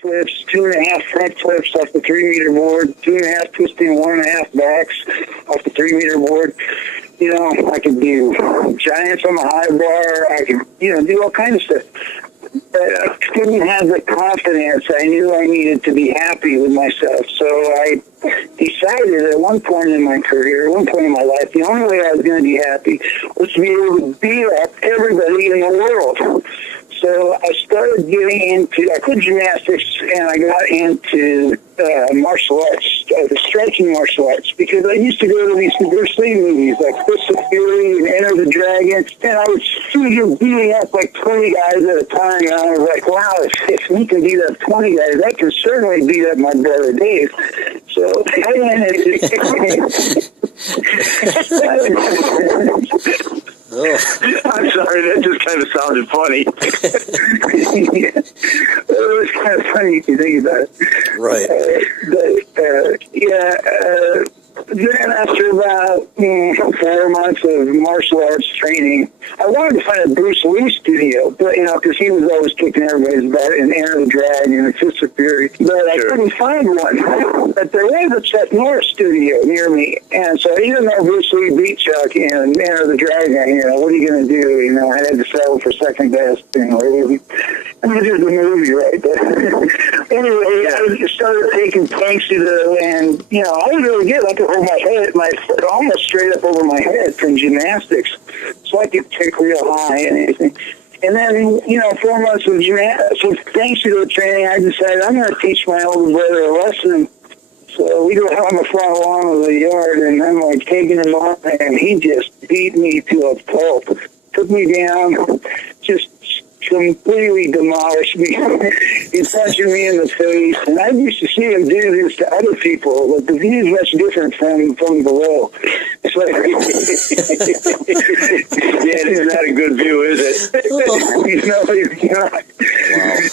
flips, 2.5 front flips off the 3-meter board, 2.5 twisting, 1.5 backs off the 3-meter board. You know, I could do giants on the high bar. I could, do all kinds of stuff. But I didn't have the confidence. I knew I needed to be happy with myself. So I decided at one point in my career, at one point in my life, the only way I was going to be happy was to be able to beat up everybody in the world. So I started getting into, I quit gymnastics and I got into martial arts, the striking martial arts, because I used to go to these Bruce Lee movies like Fist of Fury and Enter the Dragon, and I would see him beating up like 20 guys at a time, and I was like, wow, if he can beat up 20 guys, I can certainly beat up my brother Dave. So I went into I'm sorry, that just kind of sounded funny. It was kind of funny if you think about it. Right. Then after about 4 months of martial arts training, I wanted to find a Bruce Lee studio, but because he was always kicking everybody's butt in Enter the Dragon and Fist of Fury. But I couldn't find one. But there was a Chuck Norris studio near me, and so even though Bruce Lee beat Chuck in Enter the Dragon, what are you going to do? I had to settle for second best. I mean, it's a movie, right? But anyway, I just started taking Tanksito, and I was really good. I could hold my head, my foot almost straight up over my head from gymnastics, so I could kick real high and anything. And then, 4 months of Tanksito training, I decided I'm going to teach my older brother a lesson. So we go out on the front lawn of the yard, and I'm like taking him on, and he just beat me to a pulp. Took me down, just completely demolished me. He punched me in the face, and I used to see him do this to other people, but the view is much different from below. It's like, yeah, it's not a good view, is it? It's not. Wow.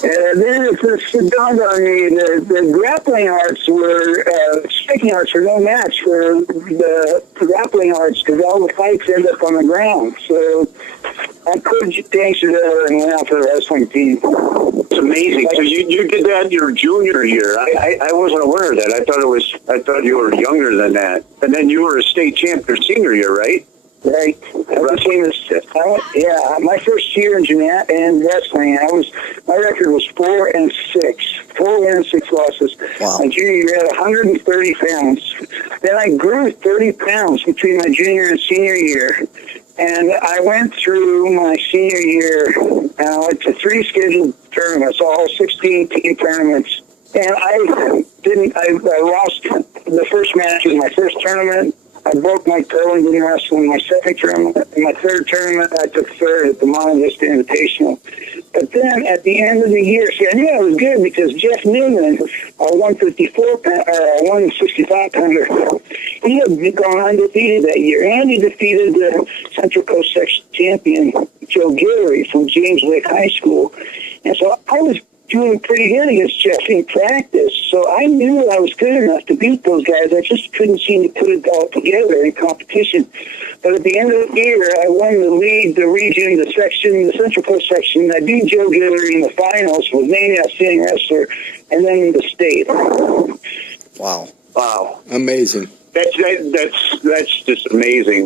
And then it dawned on me that the grappling arts were, striking arts were no match for the grappling arts, because all the fights end up on the ground. So I quit Tanksito and went out for the wrestling team. It's amazing. So you did that your junior year. I wasn't aware of that. I thought you were younger than that. And then you were a state champ your senior year, right? Right. My first year in gymnastics and wrestling, my record was 4-6. 4 wins, 6 losses. Wow. My junior year, I had 130 pounds. Then I grew 30 pounds between my junior and senior year. And I went through my senior year to 3 scheduled tournaments, all 16-team tournaments. And I lost the first match in my first tournament. I broke my toe and didn't wrestle in my second tournament. In my third tournament, I took third at the Monte Vista Invitational. But then at the end of the year, I knew I was good because Jeff Newman, a 165 pounder, he had gone undefeated that year, and he defeated the Central Coast Section champion, Joe Guillory from James Lake High School. And so I was doing pretty good against Jeff in practice, so I knew I was good enough to beat those guys. I just couldn't seem to put it all together in competition. But at the end of the year, I won the league, the region, the section, the Central Coast section. I beat Joe Guillory in the finals, was named outstanding wrestler, and then the state. Wow. Wow. Amazing. That's just amazing.